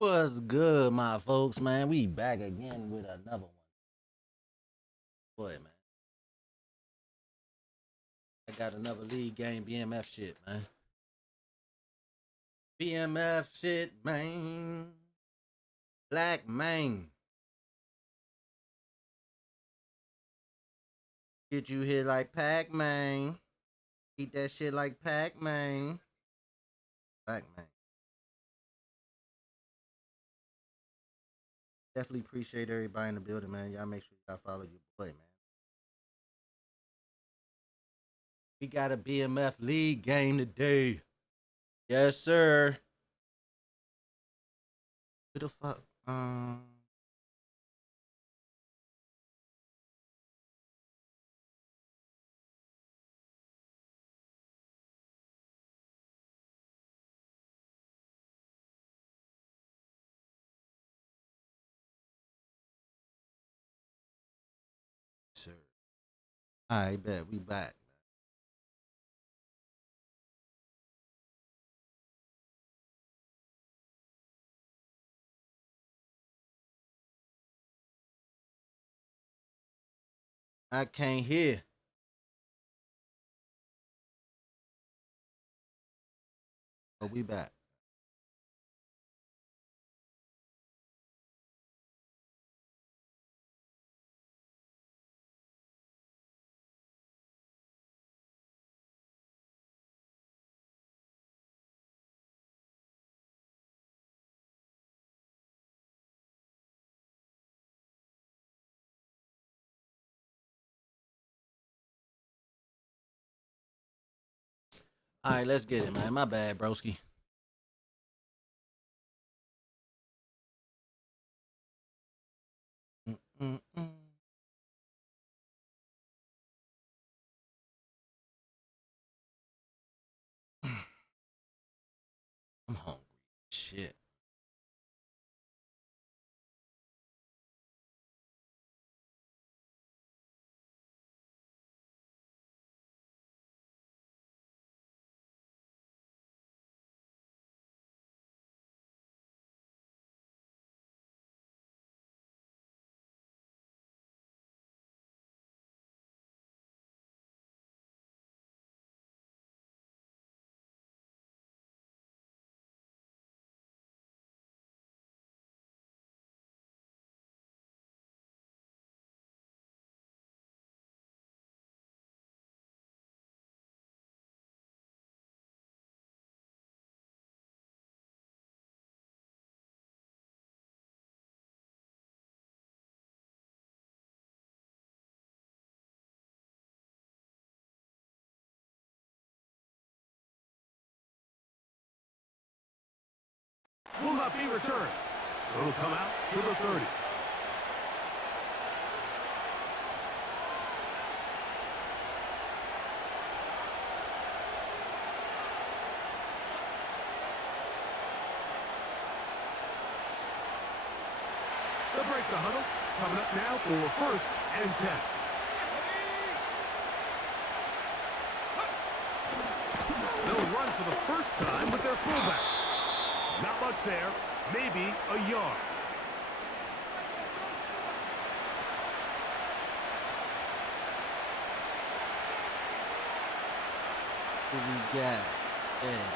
What's good, my folks, man? We back again with another one. Boy, man. I got another league game BMF shit, man. BMF shit, man. Black man. Get you hit like Pac-Man. Eat that shit like Pac-Man. Black man. Definitely appreciate everybody in the building, man. Y'all make sure y'all follow your boy, man. We got a BMF league game today. Yes, sir. Who the fuck? Sir. All right, bet we back. I can't hear. But we back. All right, let's get it, man. My bad, broski. Mm-mm-mm. I'm hungry. Shit. Will not be returned. So it'll come out to the 30. They'll break the huddle. Coming up now for 1st and 10. They'll run for the first time with their fullback. Not much there. Maybe a yard. What we got? Yeah.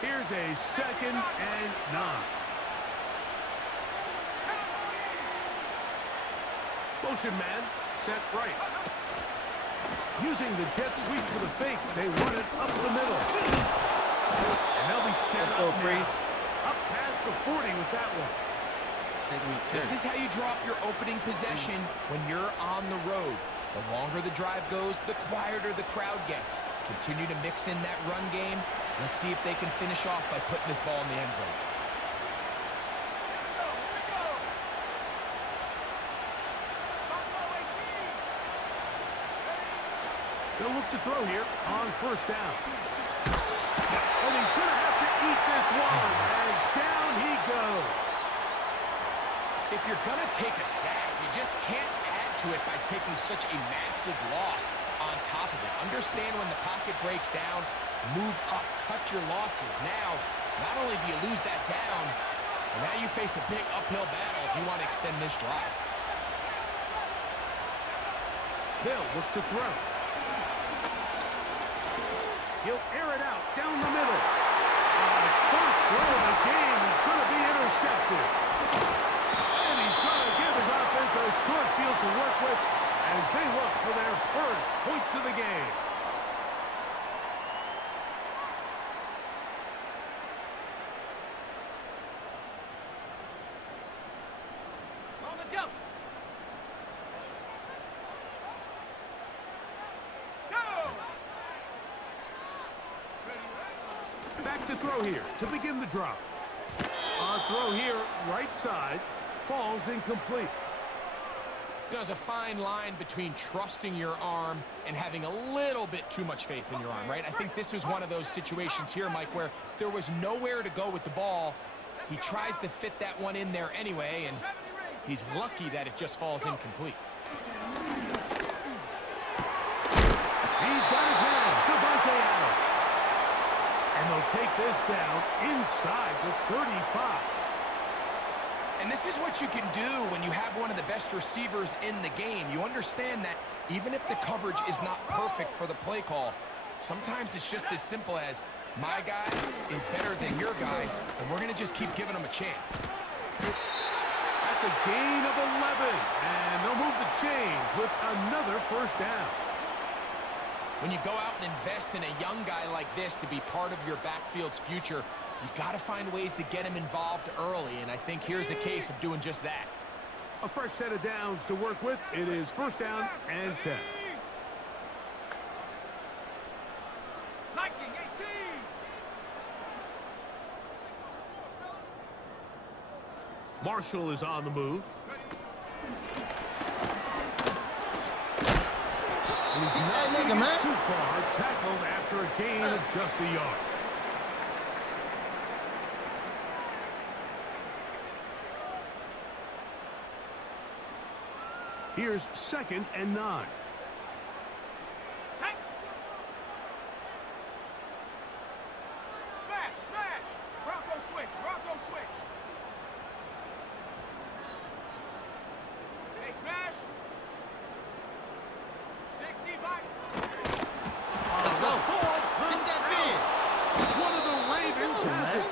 Here's a 2nd and 9. Motion man, set right. Using the jet sweep for the fake, they run it up the middle. And they'll be set Let's go, up now. Priest. Up past the 40 with that one. This is how you drop your opening possession when you're on the road. The longer the drive goes, the quieter the crowd gets. Continue to mix in that run game. Let's see if they can finish off by putting this ball in the end zone. They'll look to throw here on 1st down. And he's going to have to eat this one. And down he goes. If you're going to take a sack, you just can't add to it by taking such a massive loss on top of it. Understand when the pocket breaks down, move up, cut your losses. Now, not only do you lose that down, but now you face a big uphill battle if you want to extend this drive. They'll look to throw. He'll air it out down the middle. First throw of the game is going to be intercepted. And he's going to give his offense a short field to work with as they look for their first points of the game. On the jump. Back to throw here to begin the drop. On throw here, right side, falls incomplete. You know, there's a fine line between trusting your arm and having a little bit too much faith in your arm, right? I think this was one of those situations here, Mike, where there was nowhere to go with the ball. He tries to fit that one in there anyway, and he's lucky that it just falls incomplete. He's got his man, Devontae Adams. And they'll take this down inside the 35. And this is what you can do when you have one of the best receivers in the game. You understand that even if the coverage is not perfect for the play call, sometimes it's just as simple as, my guy is better than your guy, and we're going to just keep giving him a chance. That's a gain of 11, and they'll move the chains with another first down. When you go out and invest in a young guy like this to be part of your backfield's future, you got to find ways to get him involved early, and I think here's a case of doing just that. A fresh set of downs to work with. It is first down and 10. Liking 18. Marshall is on the move. And he's not nigga, man. too far, tackled after a gain of just a yard. Here's 2nd and 9. Check. Smash, smash. Bronco switch, Bronco switch. Did they smash? 60 bucks. Let's go. Hit that bitch. One of the Ravens has it.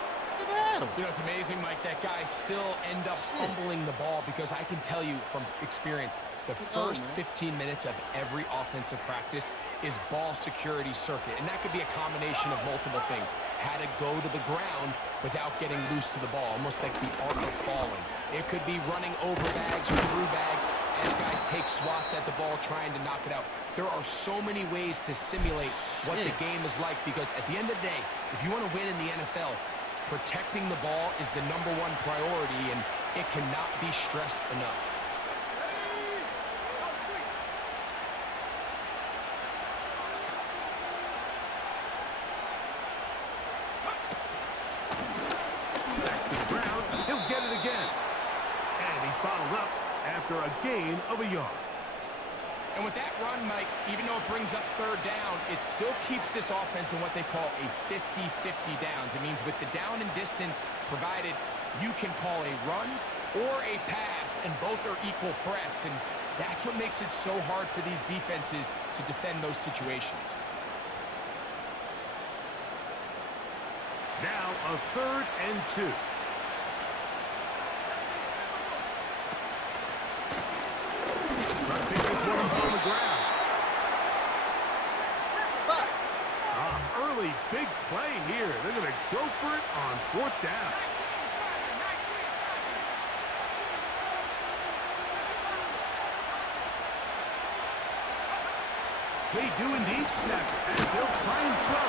You know, it's amazing, Mike, that guys still end up fumbling the ball, because I can tell you from experience, the first 15 minutes of every offensive practice is ball security circuit, and that could be a combination of multiple things. How to go to the ground without getting loose to the ball, almost like the art of falling. It could be running over bags or through bags as guys take swats at the ball trying to knock it out. There are so many ways to simulate what the game is like, because at the end of the day, if you want to win in the NFL, protecting the ball is the #1 priority, and it cannot be stressed enough. Back to the ground. He'll get it again. And he's bottled up after a gain of a yard. And with that run, Mike, even though it brings up 3rd down, it still keeps this offense in what they call a 50-50 downs. It means with the down and distance provided, you can call a run or a pass, and both are equal threats. And that's what makes it so hard for these defenses to defend those situations. Now a 3rd and 2. Trying to pick this one up on the ground. Early big play here. They're going to go for it on 4th down. They do indeed snap it, and they'll try and throw.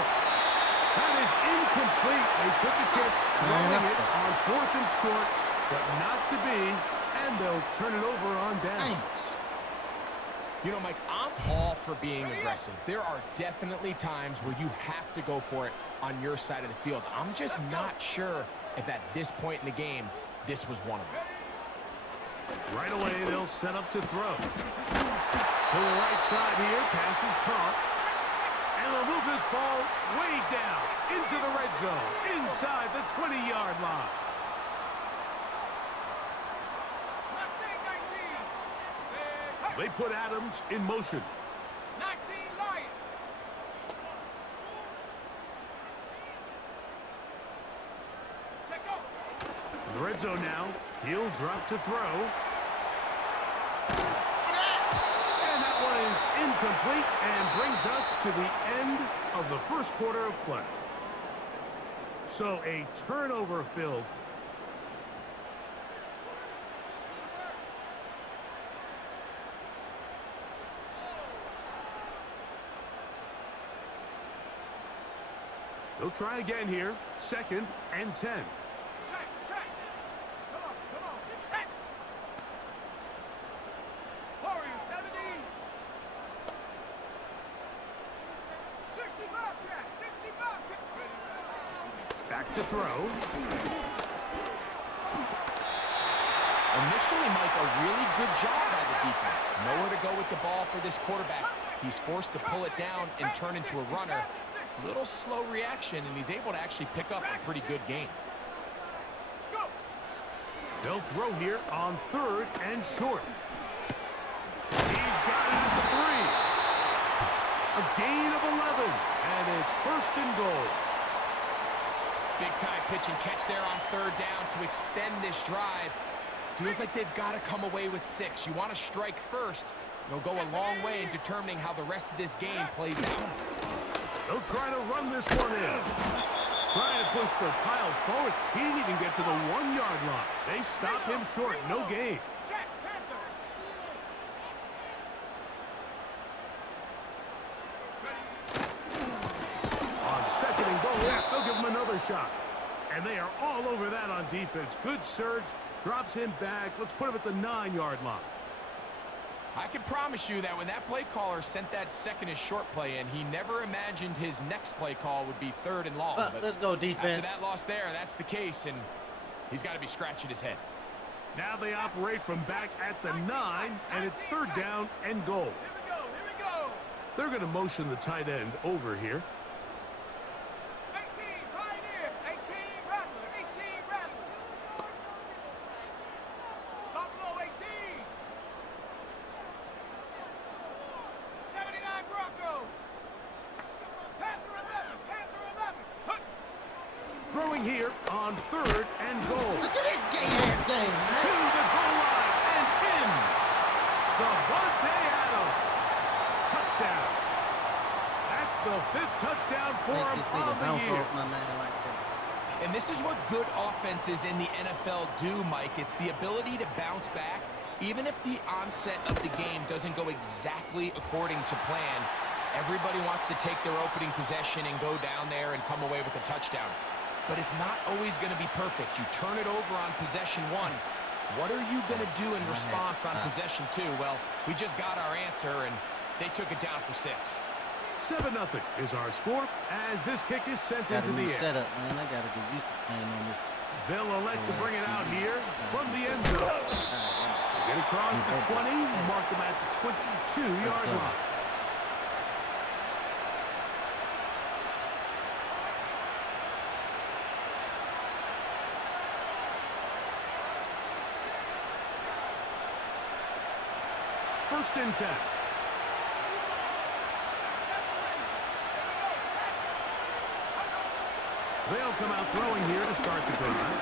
That is incomplete. They took a chance throwing it on 4th and short, but not to be, and they'll turn it over on downs. You know, Mike, I'm all for being aggressive. There are definitely times where you have to go for it on your side of the field. I'm just not sure if at this point in the game, this was one of them. Right away, they'll set up to throw. To the right side here, pass is caught. And they'll move this ball way down into the red zone, inside the 20-yard line. They put Adams in motion. 19 Lions. Check over. In the red zone now, he'll drop to throw. And that one is incomplete and brings us to the end of the first quarter of play. So a turnover filled. They'll try again here. 2nd and 10. Check, check. Come on. Set. Warriors 70. 65 cat. 65 cat. Back to throw. Initially, Mike, a really good job by the defense. Nowhere to go with the ball for this quarterback. He's forced to pull it down and turn into a runner. Little slow reaction, and he's able to actually pick up a pretty good game. They'll throw here on 3rd and short. He's got it at the 3. A gain of 11, and it's 1st and goal. Big-time pitch and catch there on 3rd down to extend this drive. Feels like they've got to come away with 6. You want to strike first. It'll go a long way in determining how the rest of this game plays out. They'll try to run this one in. Trying to push the pile forward. He didn't even get to the 1-yard line. They stopped him short. No gain. Check, Panther. On 2nd and goal, they'll give him another shot. And they are all over that on defense. Good surge. Drops him back. Let's put him at the 9-yard line. I can promise you that when that play caller sent that 2nd and short play in, he never imagined his next play call would be 3rd and long. But let's go defense. After that loss there, that's the case, and he's got to be scratching his head. Now they operate from back at the 9, and it's 3rd down and goal. Here we go. They're going to motion the tight end over here. 18 Pioneer. 18 Rattler. 18 Rattler. Buffalo 18. 79 Bronco. Panther 11. Panther 11. Hook. Throwing here on 3rd and goal. Look at this gay-ass thing, To man. the goal line and in. Davante Adams. Touchdown. That's the 5th touchdown for Make him this nigga on the bounce year. off my man like that. And this is what good offenses in the NFL do, Mike. It's the ability to bounce back, even if the onset of the game doesn't go exactly according to plan. Everybody wants to take their opening possession and go down there and come away with a touchdown. But it's not always going to be perfect. You turn it over on possession 1. What are you going to do in response on possession 2? Well, we just got our answer, and they took it down for 6. 7-0 is our score as this kick is sent Got a into the new air. setup, man. I gotta get used to playing on this. They'll elect to bring it out here from the end zone. Get across the 20, mark them at the 22-yard line. First and 10. They'll come out throwing here to start the drive.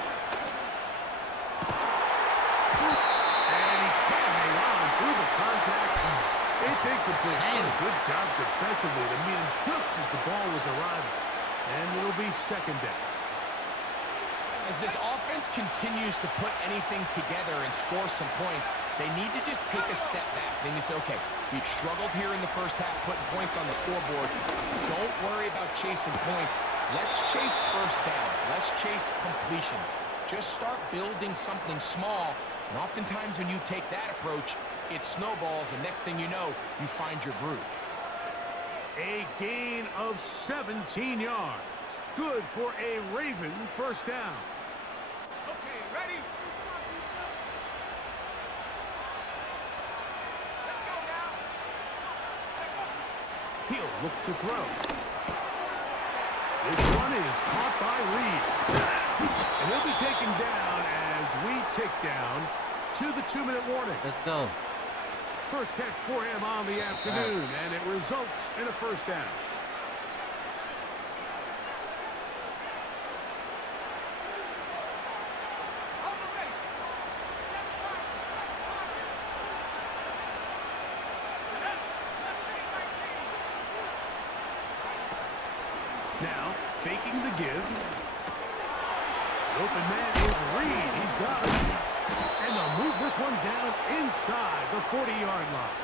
And he can't hang on through the contact. It's incomplete. Good job defensively to meet him just as the ball was arriving. And it'll be 2nd down. As this offense continues to put anything together and score some points, they need to just take a step back. They need to say, okay, we've struggled here in the first half, putting points on the scoreboard. Don't worry about chasing points. Let's chase first downs. Let's chase completions. Just start building something small. And oftentimes when you take that approach, it snowballs, and next thing you know, you find your groove. A gain of 17 yards. Good for a Raven first down. Okay, ready? He'll look to throw. This one is caught by Reed. And he'll be taken down as we tick down to the 2-minute warning. Let's go. First catch for him on the afternoon, and it results in a first down. Now, faking the give. The open man is Reed. He's got it. And they'll move this one down inside the 40-yard line.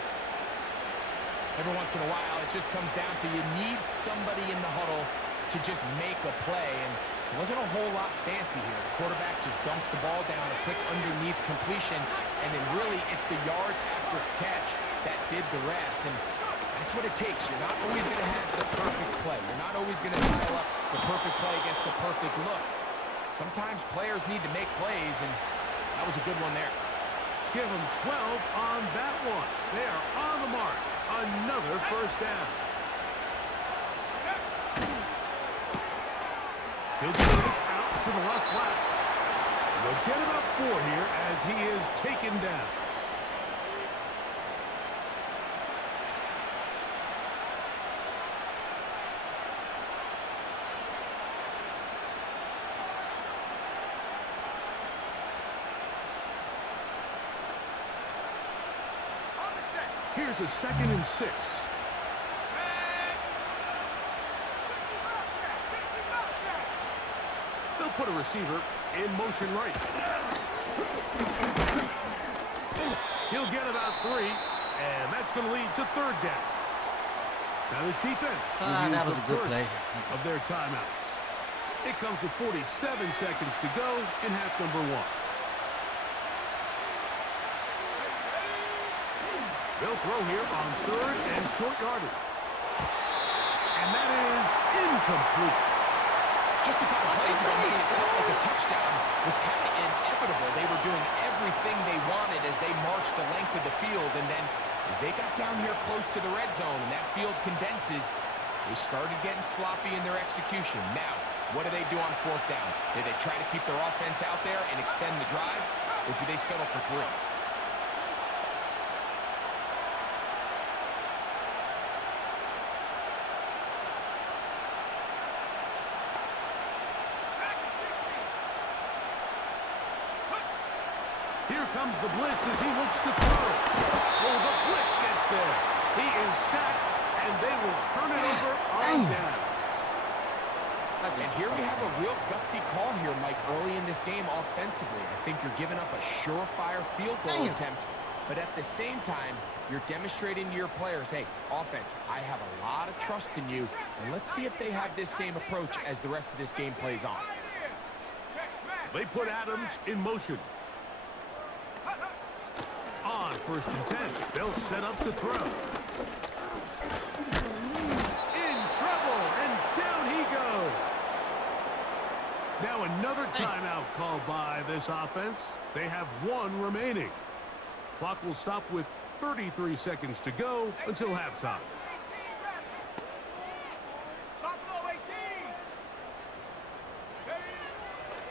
Every once in a while, it just comes down to you need somebody in the huddle to just make a play. And it wasn't a whole lot fancy here. The quarterback just dumps the ball down, a quick underneath completion, and then really it's the yards after catch that did the rest. And that's what it takes. You're not always going to have the perfect play. You're not always going to dial up the perfect play against the perfect look. Sometimes players need to make plays, and that was a good one there. Give them 12 on that one. They are on the march. Another first down. He'll do this out to the left flat. And they'll get about 4 here as he is taken down. Here's a 2nd and 6. They'll put a receiver in motion right. He'll get about 3, and that's going to lead to 3rd down. Now this defense will use the first of their timeouts. It comes with 47 seconds to go in half number 1. They'll throw here on 3rd and short yardage. And that is incomplete. Just a couple plays ago, it felt like a touchdown was kind of inevitable. They were doing everything they wanted as they marched the length of the field. And then as they got down here close to the red zone and that field condenses, they started getting sloppy in their execution. Now, what do they do on 4th down? Do they try to keep their offense out there and extend the drive? Or do they settle for 3? Here comes the blitz as he looks to throw. Oh, the blitz gets there. He is sacked, and they will turn it over on down. And here we have a real gutsy call here, Mike, early in this game offensively. I think you're giving up a surefire field goal attempt, but at the same time, you're demonstrating to your players, hey, offense, I have a lot of trust in you, and let's see if they have this same approach as the rest of this game plays on. They put Adams in motion. On 1st and 10, they'll set up to throw. In trouble, and down he goes. Now another timeout called by this offense. They have 1 remaining. Clock will stop with 33 seconds to go until halftime.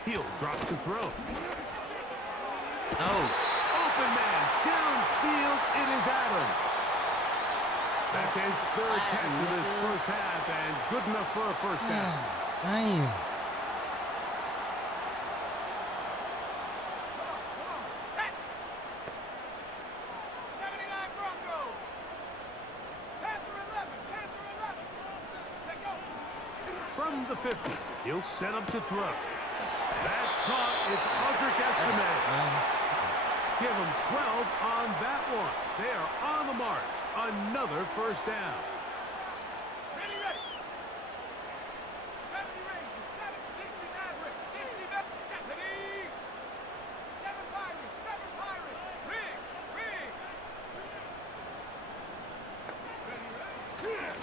He'll drop to throw. No. Open man, downfield, it is Adams. That's his 3rd catch of this first half, and good enough for a first down. Damn. From the 50, he'll set up to throw. That's caught. It's Audric Estime. Give them 12 on that one. They are on the march. Another first down. Ready. 70 Rangers, 60 Mavericks, 60 Ready. 7 Pirates, Riggs.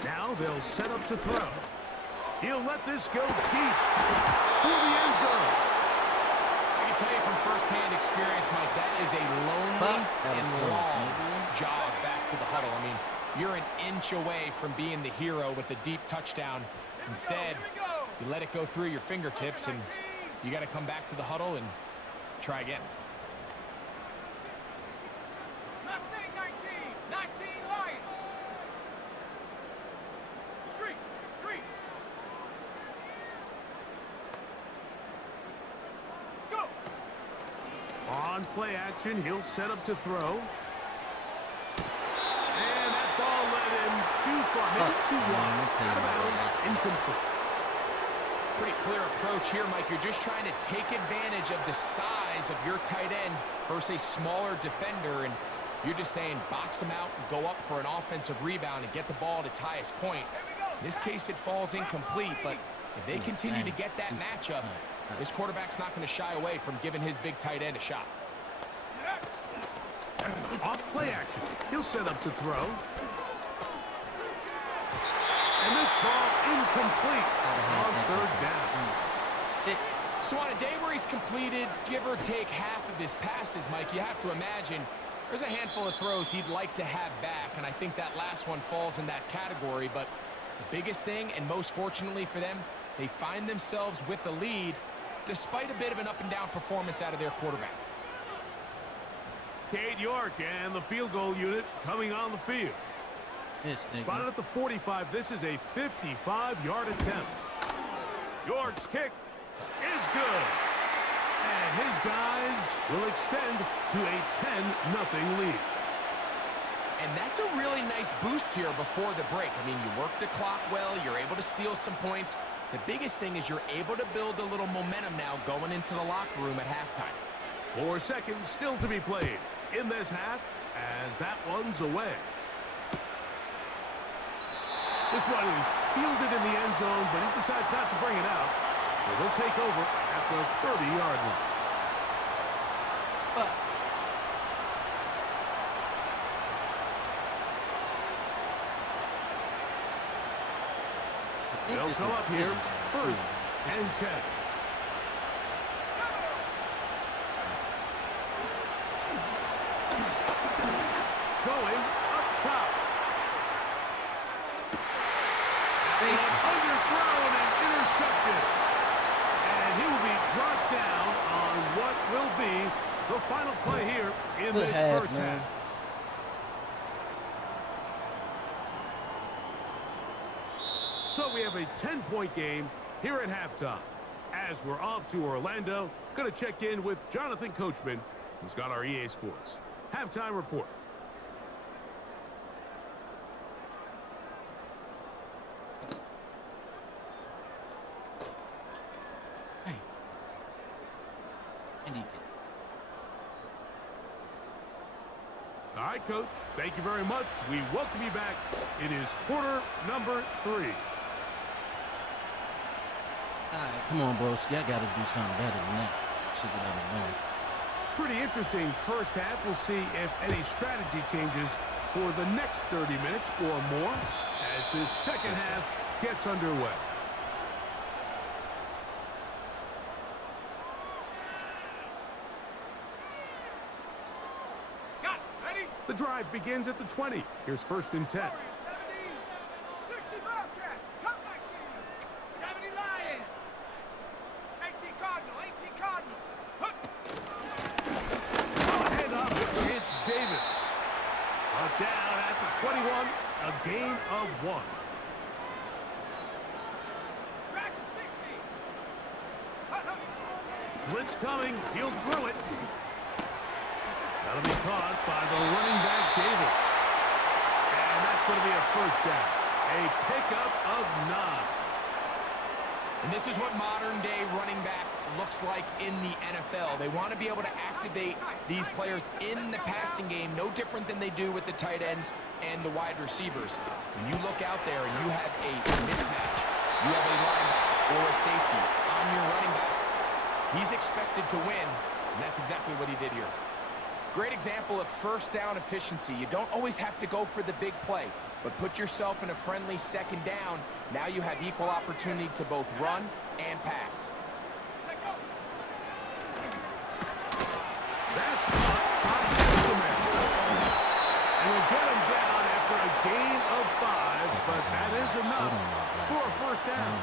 Now they'll set up to throw. He'll let this go deep for the end zone. I can tell you from firsthand experience, Mike, that is a lonely and long jog back to the huddle. I mean, You're an inch away from being the hero with a deep touchdown. Instead, you let it go through your fingertips, and you got to come back to the huddle and try again. Mustang 19, 19 Lion. Street, street. Go. On play action, he'll set up to throw. And that ball led him too far, maybe too wide. Out of bounds, incomplete. Pretty clear approach here, Mike. You're just trying to take advantage of the size of your tight end versus a smaller defender, and you're just saying box him out and go up for an offensive rebound and get the ball at its highest point. In this case, it falls incomplete, but if they continue to get that matchup, this quarterback's not going to shy away from giving his big tight end a shot. Off play action, he'll set up to throw. And this ball incomplete on third down. So on a day where he's completed, give or take half of his passes, Mike, you have to imagine there's a handful of throws he'd like to have back, and I think that last one falls in that category. But the biggest thing, and most fortunately for them, they find themselves with a lead despite a bit of an up-and-down performance out of their quarterback. Cade York and the field goal unit coming on the field. Spotted at the 45. This is a 55-yard attempt. York's kick is good. And his guys will extend to a 10-0 lead. And that's a really nice boost here before the break. I mean, you work the clock well. You're able to steal some points. The biggest thing is you're able to build a little momentum now going into the locker room at halftime. 4 seconds still to be played in this half as that one's away. This one is fielded in the end zone, but he decides not to bring it out. So they'll take over at the 30-yard line. They'll come up here, 1st and 10. Going up top. Underthrown and intercepted. And he will be brought down on what will be the final play here in this first half. So we have a 10-point game here at halftime. As we're off to Orlando, going to check in with Jonathan Coachman, who's got our EA Sports halftime report. All right, Coach, thank you very much. We welcome you back. It is quarter number 3. All right, come on, broski. I got to do something better than that. Should have let me know. Pretty interesting first half. We'll see if any strategy changes for the next 30 minutes or more as this second half gets underway. The drive begins at the 20. Here's 1st and 10. 60 Bobcats, cut 19, 70 Lions, 18 Cardinal, 18 Cardinal. Head up, it's Davis. Brought down at the 21, a gain of 1. Track 60. Blitz coming, he'll throw it. That'll be caught by the running back, Davis. And that's going to be a 1st down. A pickup of 9. And this is what modern-day running back looks like in the NFL. They want to be able to activate these players in the passing game, no different than they do with the tight ends and the wide receivers. When you look out there and you have a mismatch, you have a linebacker or a safety on your running back, he's expected to win, and that's exactly what he did here. Great example of 1st down efficiency. You don't always have to go for the big play, but put yourself in a friendly 2nd down. Now you have equal opportunity to both run and pass. That's caught by Escobar. And we'll get him down after a gain of 5, but that is enough for a first down.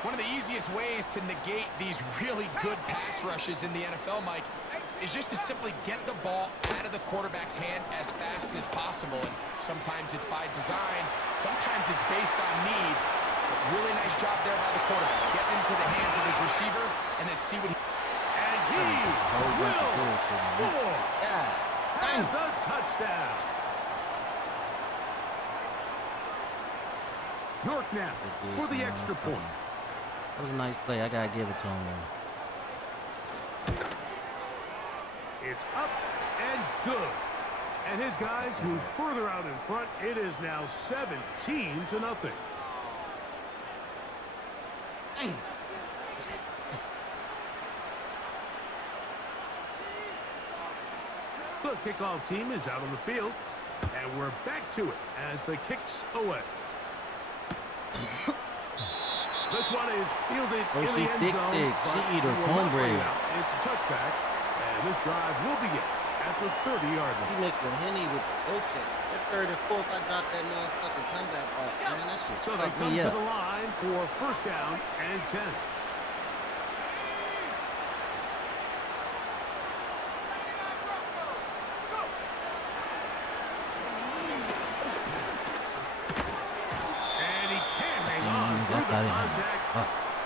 One of the easiest ways to negate these really good pass rushes in the NFL, Mike, is just to simply get the ball out of the quarterback's hand as fast as possible. And sometimes it's by design, sometimes it's based on need. But really nice job there by the quarterback, getting into the hands of his receiver, and then see what he... And he will score as a touchdown. York now for the extra point. That was a nice play. I gotta give it to him. It's up and good. And his guys move further out in front. It is now 17-0. The kickoff team is out on the field. And we're back to it as the kicks away. This one is fielded in the end zone. She eat her cornbread. It's a touchback, and this drive will begin at the 30-yard line. He mixed the Henny with the Oche. That third and fourth, I got that motherfucking comeback off, man. That shit So they come to the line for first down and 10.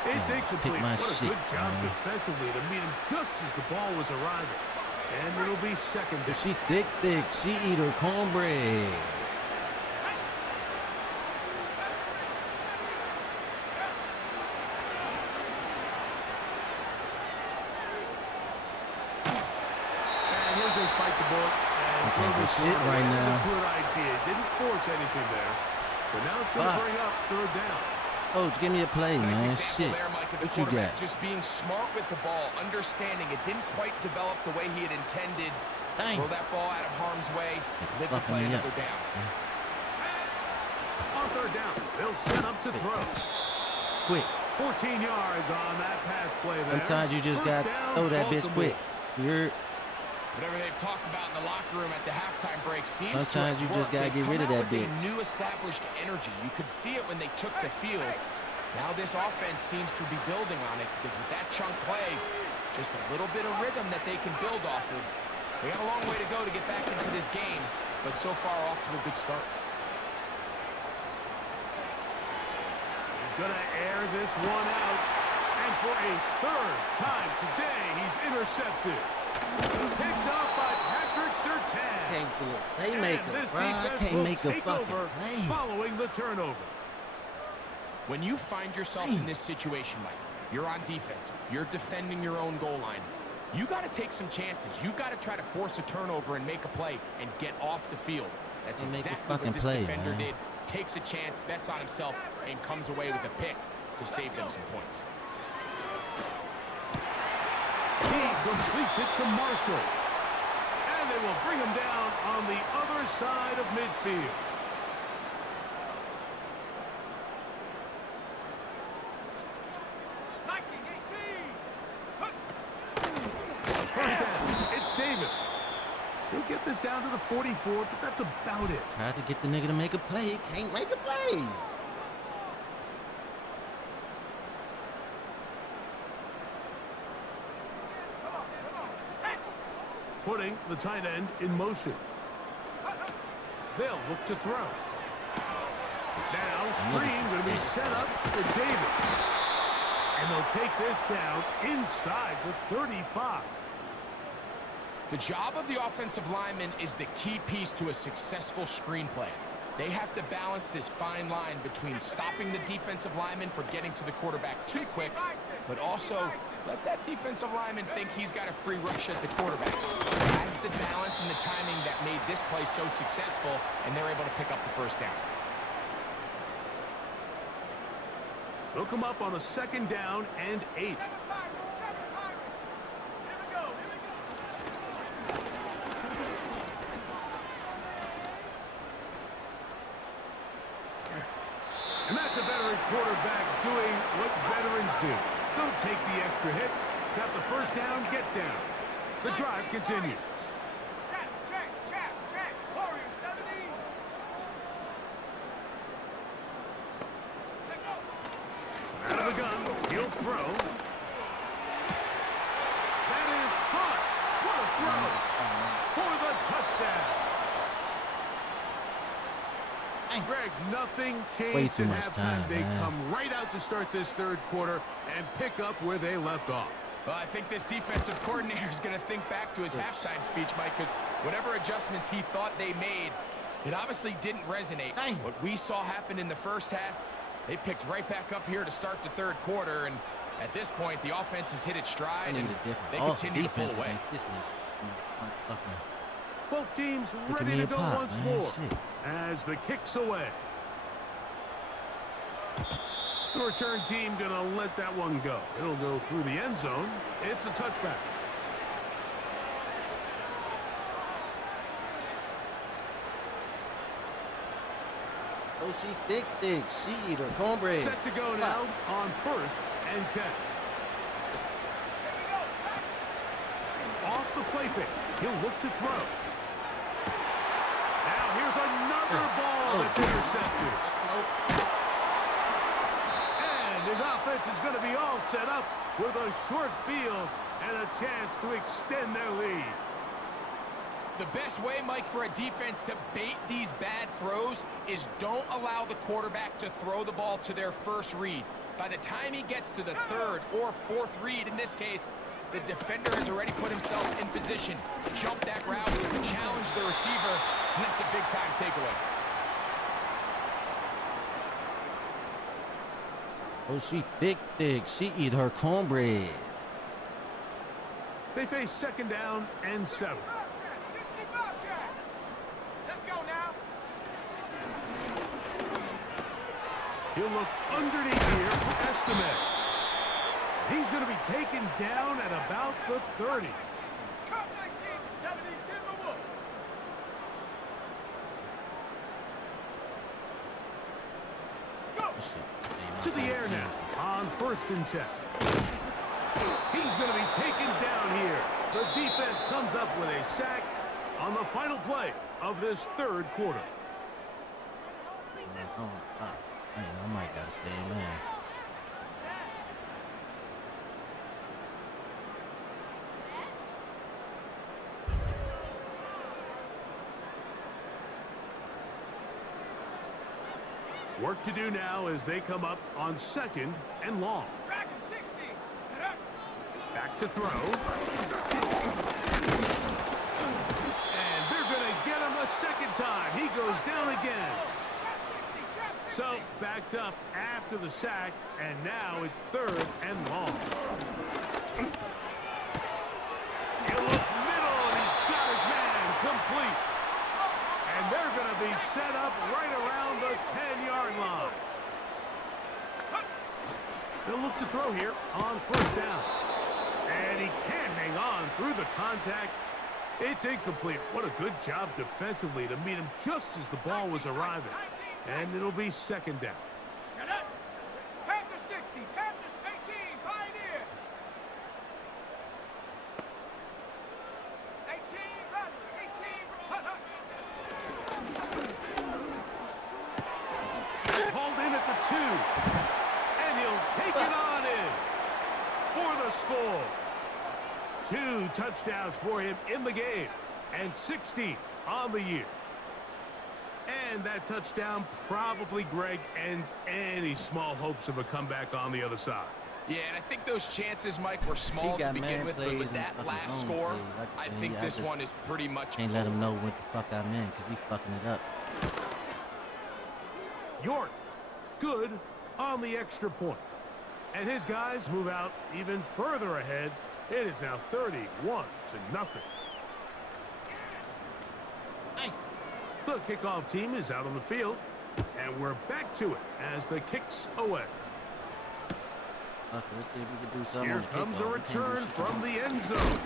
It's incomplete. What a good job defensively to meet him just as the ball was arriving. And it'll be second down. She thick. She eat her cornbread. And he'll just bite the bullet. And throw this shit right now. That's a good idea. Didn't force anything there. But now it's going to bring up third down. Coach, give me a play, man. Shit. There, Mike, what you got? Just being smart with the ball, understanding it didn't quite develop the way he had intended. Dang. Throw that ball out of harm's way. Live the play another down. On third down, they'll set up to throw. Quick. 14 yards on that pass play there. Sometimes you just got to throw that bitch quick. You're... Whatever they've talked about in the locker room at the halftime break seems sometimes you just got to get rid of that bitch. New established energy. You could see it when they took the field. Now this offense seems to be building on it because with that chunk play, just a little bit of rhythm that they can build off of. They got a long way to go to get back into this game, but so far off to a good start. He's going to air this one out. And for a third time today, he's intercepted. Picked up by Patrick Surtain. Can't do it. Playmaker, bro. I can't make a fucking play. Following the turnover. When you find yourself in this situation, Mike, you're on defense. You're defending your own goal line. You got to take some chances. You got to try to force a turnover and make a play and get off the field. That's exactly what this defender did. Takes a chance, bets on himself, and comes away with a pick to save them some points. He completes it to Marshall. And they will bring him down on the other side of midfield. First down, it's Davis. He'll get this down to the 44, but that's about it. Tried to get the nigga to make a play. Can't make a play. Putting the tight end in motion. They'll look to throw. Now, screen going to be set up for Davis. And they'll take this down inside the 35. The job of the offensive lineman is the key piece to a successful screenplay. They have to balance this fine line between stopping the defensive lineman from getting to the quarterback too quick, but also let that defensive lineman think he's got a free rush at the quarterback. That's the balance and the timing that made this play so successful, and they're able to pick up the first down. They'll come up on a second down and 8. And that's a veteran quarterback doing what veterans do. Don't take the extra hit. Got the first down, get down. The drive continues. Check. Warrior 70. throw. That is caught. What a throw for the touchdown. Greg, nothing changed at halftime. They come right out to start this third quarter and pick up where they left off. Well, I think this defensive coordinator is going to think back to his halftime speech, Mike, because whatever adjustments he thought they made, it obviously didn't resonate. What we saw happen in the first half, they picked right back up here to start the third quarter, and at this point, the offense has hit its stride, and they continue to pull away. Both teams ready to go once more as the kick's away. The return team gonna let that one go. It'll go through the end zone. It's a touchback. Oh, she thick. She eat her cornbread. Set to go now on 1st and 10. Off the play fake. He'll look to throw. Now here's another ball that's intercepted. And his offense is going to be all set up with a short field and a chance to extend their lead. The best way, Mike, for a defense to bait these bad throws is don't allow the quarterback to throw the ball to their first read. By the time he gets to the third or fourth read, in this case, the defender has already put himself in position, jump that route, challenge the receiver, and that's a big-time takeaway. Oh, she thick. She eat her cornbread. They face 2nd down and 7. 65 Jack. Let's go now. He'll look underneath here for estimate. He's going to be taken down at about the 30. Cut 19, 70, Timberwolf. Go. To the air now on 1st and 10. He's going to be taken down here. The defense comes up with a sack on the final play of this third quarter. I might gotta stay in man. Work to do now as they come up on 2nd and long. Track him 60. Back to throw. And they're going to get him a 2nd time. He goes down again. So backed up after the sack, and now it's 3rd and long. He'll look middle, and he's got his man complete. And they're going to be set up right around the 10-yard line. They'll look to throw here on 1st down. And he can't hang on through the contact. It's incomplete. What a good job defensively to meet him just as the ball was arriving. And it'll be 2nd down. Panthers 60, Panthers 18, Pioneer. 18, Panthers 18. Hauled in at the 2. And he'll take it on in for the score. 2 touchdowns for him in the game. And 60 on the year. And that touchdown probably, Greg, ends any small hopes of a comeback on the other side. Yeah, and I think those chances, Mike, were small to begin with, but with that last score, I think this one is pretty much... Can't let him know what the fuck I'm in, because he's fucking it up. York, good on the extra point. And his guys move out even further ahead. It is now 31-0. The kickoff team is out on the field, and we're back to it as the kick's away. Okay, let's see if we can do something. Here comes a return from the end zone.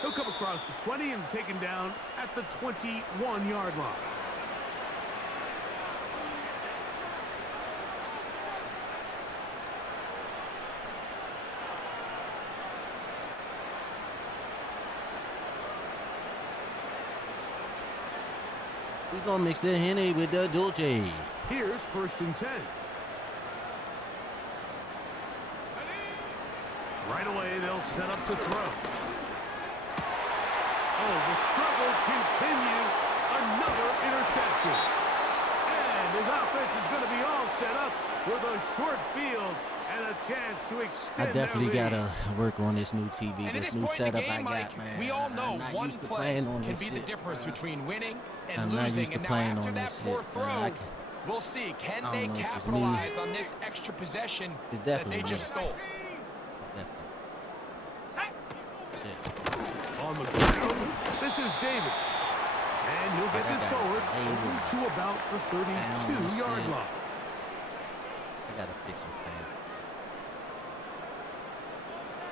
He'll come across the 20 and taken down at the 21-yard line. We gonna mix the Henny with the Dulce. Here's 1st and 10. Right away, they'll set up to throw. Oh, the struggles continue. Another interception. And his offense is going to be all set up with a short field and a chance to extend. I definitely gotta work on this new TV, and this new setup game, I got, Mike, man. We all know one play can be shit, the difference between winning and I'm losing. And now after that poor shit, throw, we'll see. Can they capitalize on this extra possession that they just stole? On the ground, this is Davis. And he'll get this forward to about the 32-yard line. I gotta fix him, man.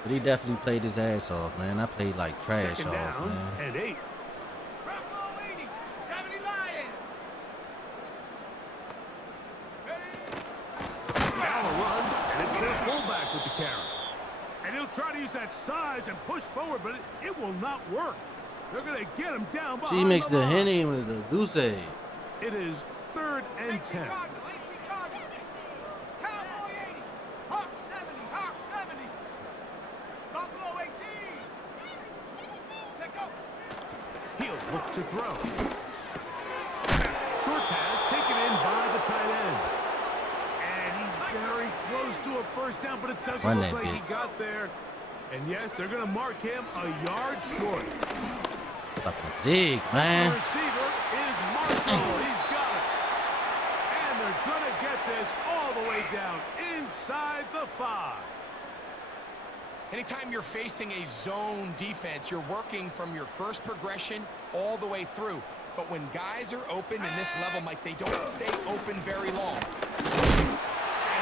But he definitely played his ass off, man. I played like trash Second off, down man. And 8. Bravo 80, 70 Lions. Now a run, and it's their fullback with the carry. And he'll try to use that size and push forward, but it will not work. They're going to get him down behind She mixed the line. Henny with the Douce. It is 3rd and 10. Cowboy 80, Hawk 70, Hawk 70. Buffalo 18. Take over. He'll look to throw. Short pass taken in by the tight end. And he's very close to a first down, but it doesn't look like he got there. And yes, they're going to mark him a yard short. Fucking Zeke, man. The receiver is Marshall. He's got it. And they're going to get this all the way down inside the 5. Anytime you're facing a zone defense, you're working from your first progression all the way through. But when guys are open in this level, Mike, they don't stay open very long. And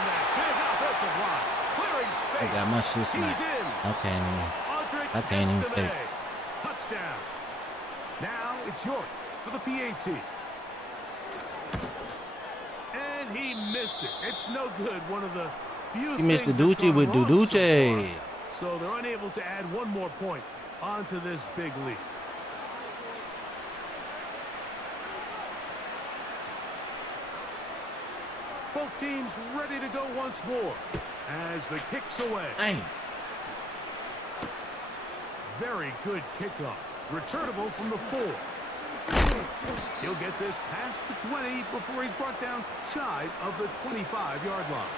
that big offensive line clearing space. I got my shit smacked. He's in. I can't even fake. Touchdown. Now it's York for the PAT. And he missed it. It's no good. One of the few He missed the things that's Ducci with gone wrong Duduce. so they're unable to add one more point onto this big lead. Both teams ready to go once more as the kick's away. Hey. Very good kickoff. Returnable from the 4. He'll get this past the 20 before he's brought down shy of the 25-yard line.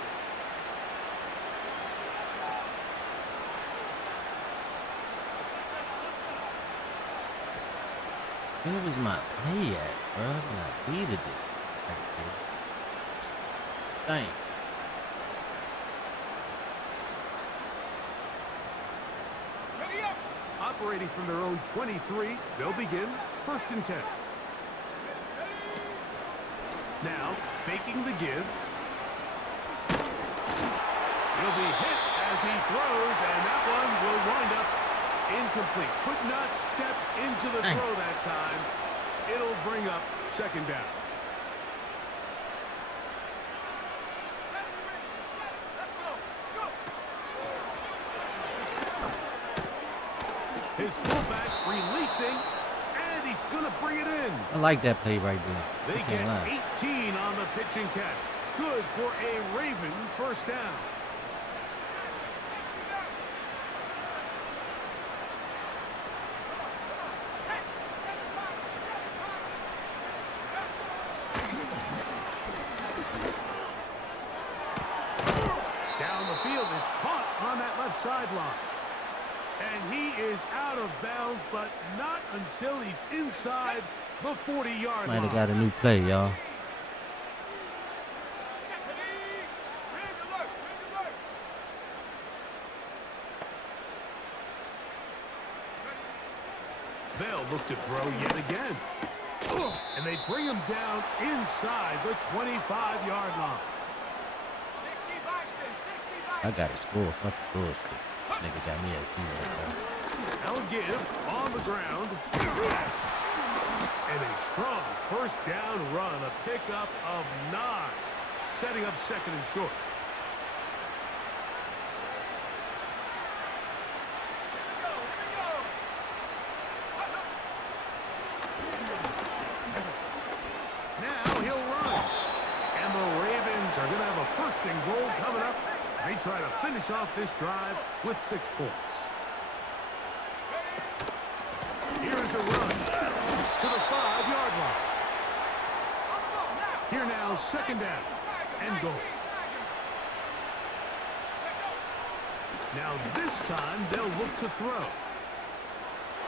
Where was my play at, bro? When I needed it back there. Dang. Ready up. Operating from their own 23, they'll begin 1st and 10. Now, faking the give. He'll be hit as he throws, and that one will wind up incomplete. Could not step into the throw that time. It'll bring up 2nd down. His fullback releasing, and he's going to bring it in. I like that play right there. They get 18 on the pitch and catch. Good for a Raven 1st down. Down the field, it's caught on that left sideline. And he is out of bounds, but not until he's inside the 40-yard line. Might have got a new play, y'all. They'll look to throw yet again. And they bring him down inside the 25-yard line. I got to score. Fuck the bullshit. This nigga got me at zero, bro. They'll give on the ground. And a strong 1st down run, a pickup of 9, setting up 2nd and short. Now he'll run. And the Ravens are going to have a 1st and goal coming up They try to finish off this drive with 6 points. Here's a run to the 5-yard line. Here now, 2nd down and goal. Now this time they'll look to throw.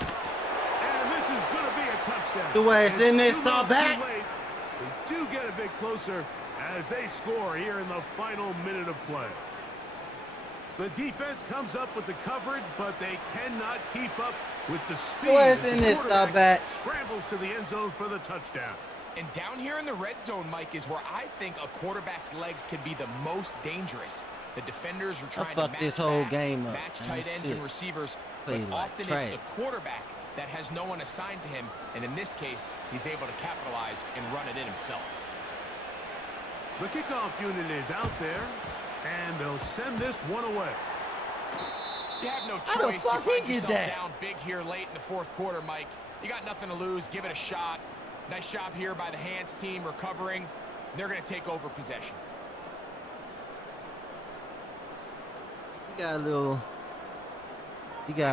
And this is going to be a touchdown. The way it's in there, start back. They do get a bit closer as they score here in the final minute of play. The defense comes up with the coverage, but they cannot keep up with the speed. What's in this stop back? Scrambles to the end zone for the touchdown. And down here in the red zone, Mike, is where I think a quarterback's legs can be the most dangerous. The defenders are trying to match this whole backs, game up. match tight ends and receivers, Play but like often trash. it's the quarterback that has no one assigned to him, and in this case, he's able to capitalize and run it in himself. The kickoff unit is out there, and they'll send this one away. You have no How the choice. fuck You he find get yourself that? down big here late in the 4th quarter, Mike. You got nothing to lose. Give it a shot. Nice job here by the hands team recovering. They're going to take over possession. He got a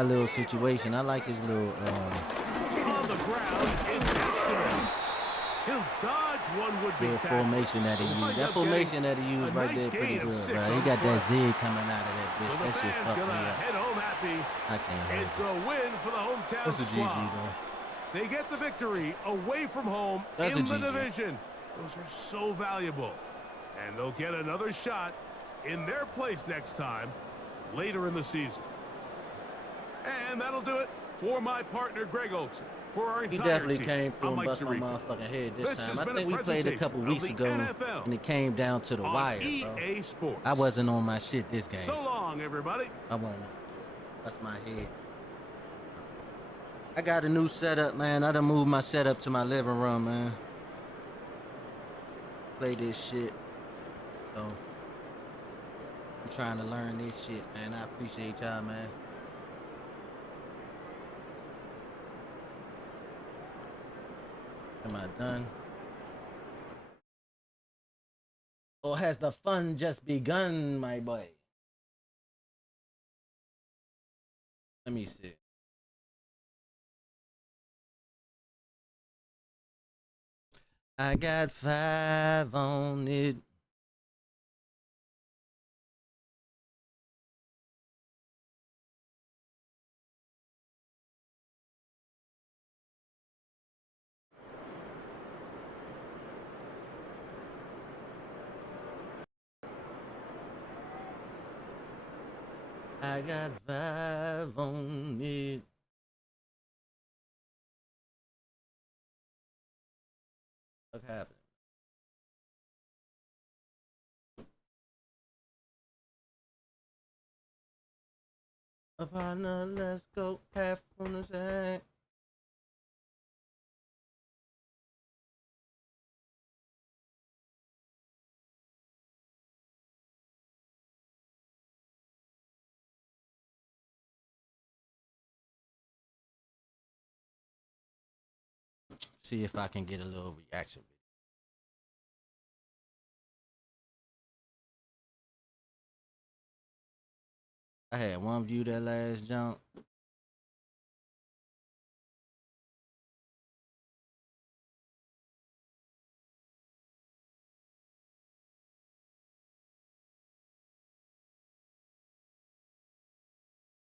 little situation. I like his little On the ground, Inestimated. He'll dodge one would-be little tackle. formation that he used. That formation that he used right there pretty good, bro. He got that zig coming out of that So bitch. the That shit fans fucked me gonna up. head home happy. I can't hold It's it. a win for the hometown That's a GG squad. though. They get the victory away from home That's in a the GG. division. Those are so valuable. And they'll get another shot in their place next time, later in the season. And that'll do it for my partner, Greg Olson. For our He entire definitely team, came through I'm and Mike bust my Tirico. motherfucking head This this has time. I been think a we played a couple presentation weeks of the ago, NFL and it came down to the on wire, bro. EA Sports. I wasn't on my shit this game. So long, everybody. I wasn't. That's my head. I got a new setup, man. I done moved my setup to my living room, man. Play this shit. So, I'm trying to learn this shit, man. I appreciate y'all, man. Am I done? Or has the fun just begun, my boy? Let me see. I got 5 on it. I got 5 on it. What happened? A partner, let's go half on the side. See if I can get a little reaction. I had one view that last jump.